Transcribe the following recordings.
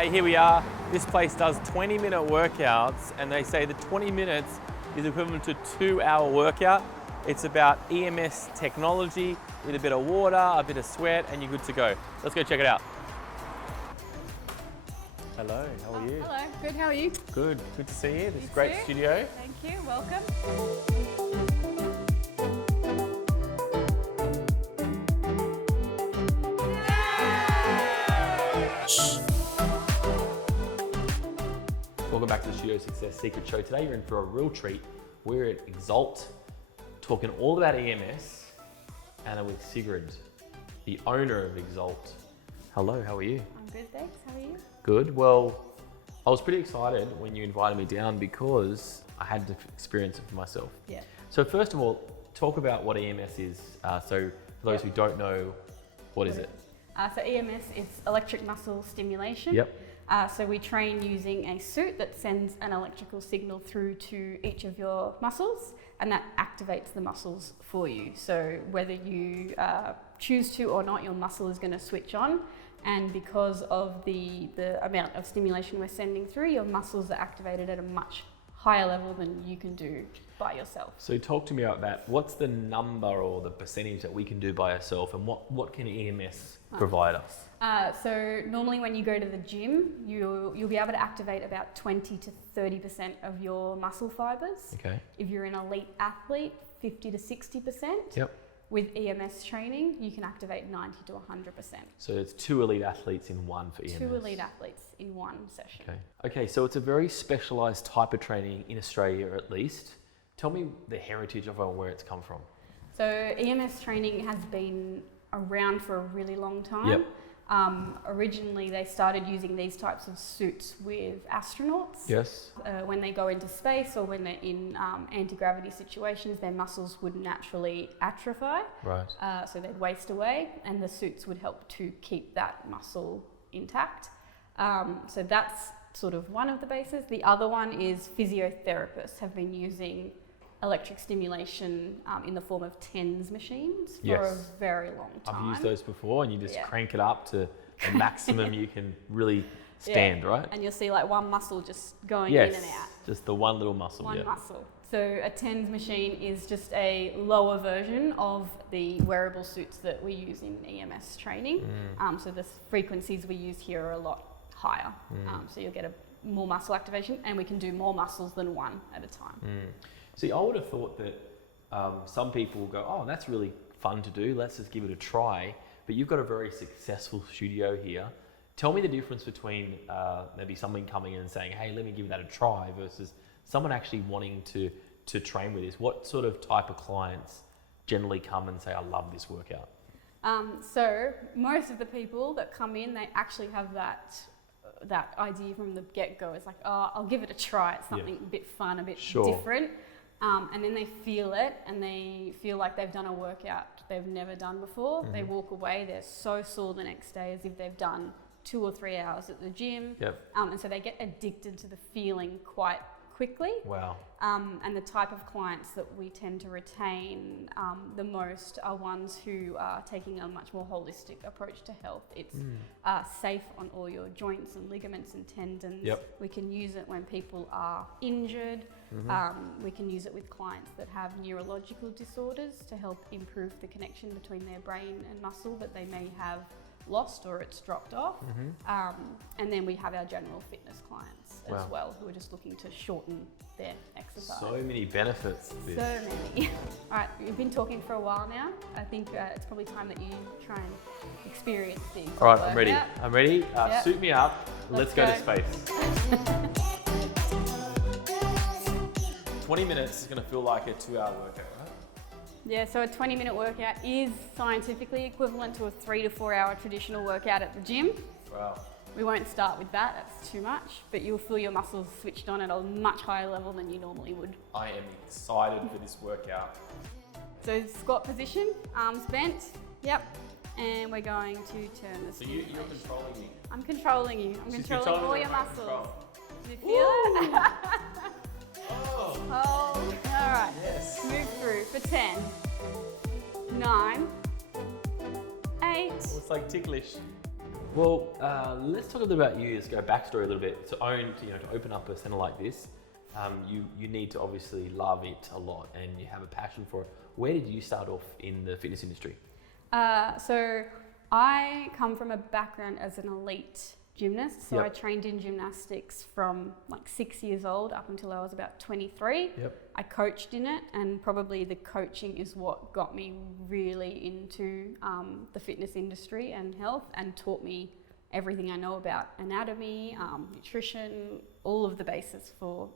Hey, here we are. This place does 20-minute workouts, and they say the 20 minutes is equivalent to 2-hour workout. It's about EMS technology with a bit of water, a bit of sweat, and you're good to go. Let's go check it out. Hello, how are you? Hello, good, how are you? Good to see you. This You great too. studio. Thank you, welcome. Welcome back to the Studio Success Secret Show. Today you're in for a real treat. We're at Exolt, talking all about EMS, and I'm with Sigrid, the owner of Exolt. Hello, how are you? I'm good, thanks, how are you? Good. Well, I was pretty excited when you invited me down because I had to experience it for myself. Yeah. So first of all, talk about what EMS is. So for those who don't know, what is it? So EMS, it's electric muscle stimulation. Yep. So we train using a suit that sends an electrical signal through to each of your muscles, and that activates the muscles for you. So whether you choose to or not, your muscle is going to switch on. And because of the amount of stimulation we're sending through, your muscles are activated at a much higher level than you can do by yourself. So talk to me about that. What's the number or the percentage that we can do by ourselves, and what can EMS provide us? So normally when you go to the gym, you'll be able to activate about 20 to 30% of your muscle fibers. Okay. If you're an elite athlete, 50 to 60%. Yep. With EMS training, you can activate 90 to 100%. So it's 2 elite athletes in one for EMS. 2 elite athletes in one session. Okay, so it's a very specialised type of training in Australia, at least. Tell me the heritage of it and where it's come from. So EMS training has been around for a really long time. Yep. Originally, they started using these types of suits with astronauts. Yes. When they go into space or when they're in anti-gravity situations, their muscles would naturally atrophy. Right. So they'd waste away, and the suits would help to keep that muscle intact. So that's sort of one of the bases. The other one is physiotherapists have been using electric stimulation in the form of TENS machines for a very long time. I've used those before, and you just crank it up to the maximum you can really stand, right? And you'll see like one muscle just going in and out. Just the one little muscle. One muscle. So a TENS machine is just a lower version of the wearable suits that we use in EMS training. So the frequencies we use here are a lot higher. So you'll get more muscle activation, and we can do more muscles than one at a time. See, I would have thought that some people will go, oh, that's really fun to do, let's just give it a try. But you've got a very successful studio here. Tell me the difference between maybe someone coming in and saying, hey, let me give that a try, versus someone actually wanting to train with this. What sort of type of clients generally come and say, I love this workout? So most of the people that come in, they actually have that idea from the get-go. It's like, oh, I'll give it a try. It's something a bit fun, a bit different. And then they feel it, and they feel like they've done a workout they've never done before. They walk away, they're so sore the next day as if they've done 2 or 3 hours at the gym. And so they get addicted to the feeling quite quickly. Wow. And the type of clients that we tend to retain the most are ones who are taking a much more holistic approach to health. It's safe on all your joints and ligaments and tendons. We can use it when people are injured. We can use it with clients that have neurological disorders to help improve the connection between their brain and muscle that they may have lost or it's dropped off. And then we have our general fitness clients as well, who are just looking to shorten their exercise. So many benefits to this. So many. All right, you've been talking for a while now. I think it's probably time that you try and experience these. All right, I'm ready. I'm ready. Suit me up. Let's go to space. 20 minutes is going to feel like a 2-hour workout, right? Yeah, so a 20-minute workout is scientifically equivalent to a 3 to 4 hour traditional workout at the gym. Wow. We won't start with that, that's too much, but you'll feel your muscles switched on at a much higher level than you normally would. I am excited for this workout. So squat position, arms bent, and we're going to turn the So you're controlling me? I'm controlling you. I'm controlling all your muscles. Do you feel it? Oh, all right. Yes. Move through for 10, 9, 8. It's like ticklish. Well, let's talk a little about you. Let's go backstory a little bit. To open up a centre like this, you need to obviously love it a lot and you have a passion for it. Where did you start off in the fitness industry? So I come from a background as an elite gymnast. So Yep. I trained in gymnastics from like 6 years old up until I was about 23. Yep. I coached in it, and probably the coaching is what got me really into the fitness industry and health, and taught me everything I know about anatomy, nutrition, all of the basis for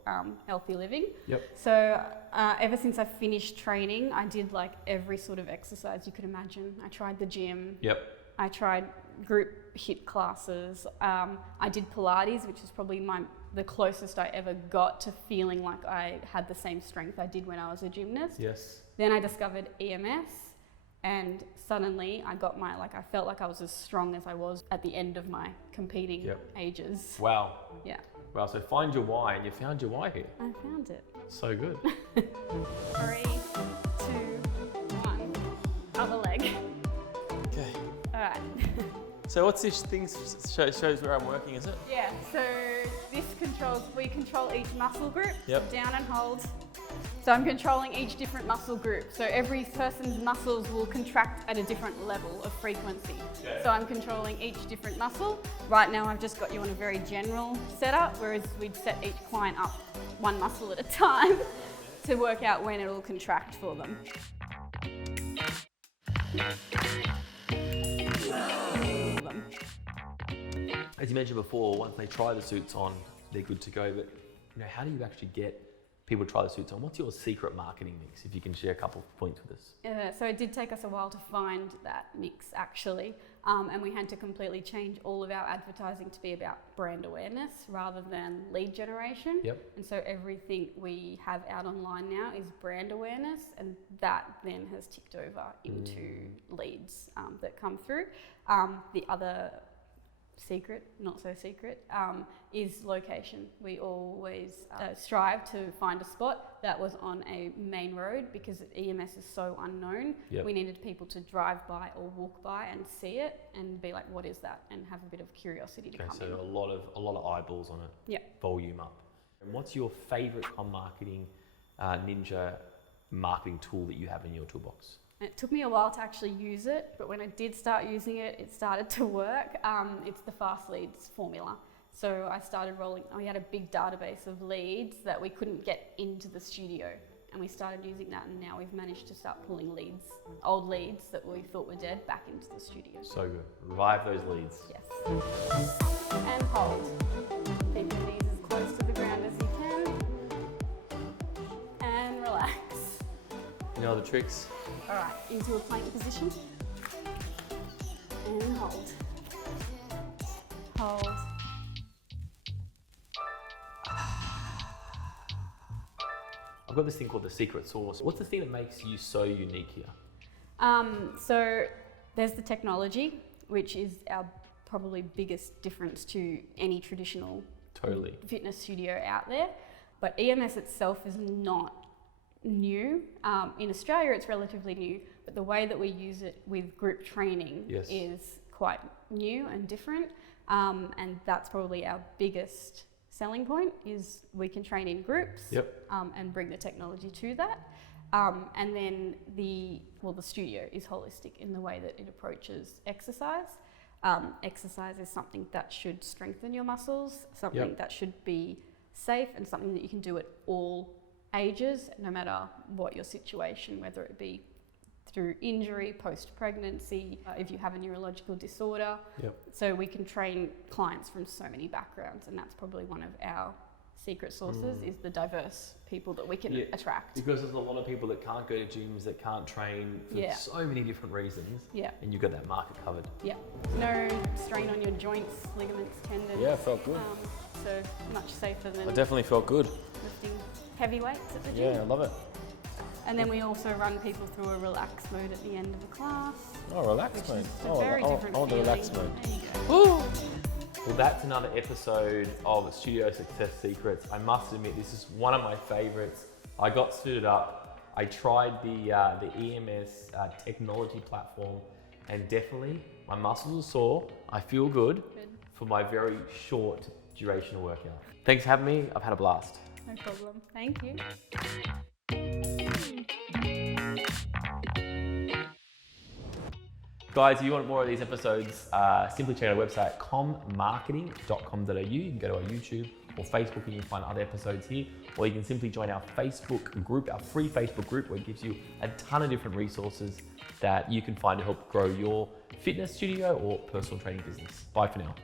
healthy living. Yep. So ever since I finished training, I did like every sort of exercise you could imagine. I tried the gym. Yep. I tried group HIIT classes. I did Pilates, which is probably the closest I ever got to feeling like I had the same strength I did when I was a gymnast. Yes. Then I discovered EMS, and suddenly I felt like I was as strong as I was at the end of my competing Yep. ages. Wow. Yeah, Wow. So find your why, and you found your why here. I found it. So good. 3, 2, 1. Other leg. Okay. All right. So what's this thing shows where I'm working, is it? Yeah, so we control each muscle group. Yep. Down and hold. So I'm controlling each different muscle group. So every person's muscles will contract at a different level of frequency. Okay. So I'm controlling each different muscle. Right now I've just got you on a very general setup, whereas we'd set each client up one muscle at a time to work out when it will contract for them. As you mentioned before, once they try the suits on, they're good to go. But how do you actually get people to try the suits on? What's your secret marketing mix? If you can share a couple of points with us. So it did take us a while to find that mix actually, and we had to completely change all of our advertising to be about brand awareness rather than lead generation. Yep. And so everything we have out online now is brand awareness, and that then has ticked over into leads that come through. The other secret, not so secret, is location. We always strive to find a spot that was on a main road, because EMS is so unknown. Yep. We needed people to drive by or walk by and see it and be like, what is that? And have a bit of curiosity to come So in. a lot of eyeballs on it. Yep. Volume up. And what's your favorite marketing ninja marketing tool that you have in your toolbox? It took me a while to actually use it, but when I did start using it, it started to work. It's the fast leads formula. So I started we had a big database of leads that we couldn't get into the studio, and we started using that, and now we've managed to start pulling leads, old leads that we thought were dead, back into the studio. So good. Revive those leads. Yes. And hold. Keep your knees as close to the ground as you can. And relax. You know the tricks? All right, into a plank position. And hold. Hold. I've got this thing called the secret sauce. What's the thing that makes you so unique here? So there's the technology, which is our probably biggest difference to any traditional Totally. fitness studio out there. But EMS itself is not new. In Australia, it's relatively new, but the way that we use it with group training Yes. is quite new and different. And that's probably our biggest selling point, is we can train in groups. Yep. And bring the technology to that. And then the studio is holistic in the way that it approaches exercise. Exercise is something that should strengthen your muscles, something Yep. that should be safe, and something that you can do at all ages, no matter what your situation, whether it be through injury, post-pregnancy, if you have a neurological disorder. Yep. So we can train clients from so many backgrounds, and that's probably one of our secret sources, is the diverse people that we can Yeah. attract. Because there's a lot of people that can't go to gyms, that can't train for Yeah. so many different reasons. Yeah, And you've got that market covered. yeah. No strain on your joints, ligaments, tendons. Yeah, it felt good. So much safer than I definitely felt good. lifting heavy weights at the gym. Yeah, I love it. And then we also run people through a relax mode at the end of the class, Oh, relax which mode. is a Oh, very I different want the feeling. relax mode. There you go. Well, that's another episode of Studio Success Secrets. I must admit, this is one of my favorites. I got suited up. I tried the EMS technology platform, and definitely my muscles are sore. I feel good for my very short duration of workout. Thanks for having me. I've had a blast. No problem. Thank you. Guys, if you want more of these episodes, simply check out our website, commarketing.com.au. You can go to our YouTube or Facebook and you can find other episodes here. Or you can simply join our Facebook group, our free Facebook group, where it gives you a ton of different resources that you can find to help grow your fitness studio or personal training business. Bye for now.